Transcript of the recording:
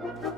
thank you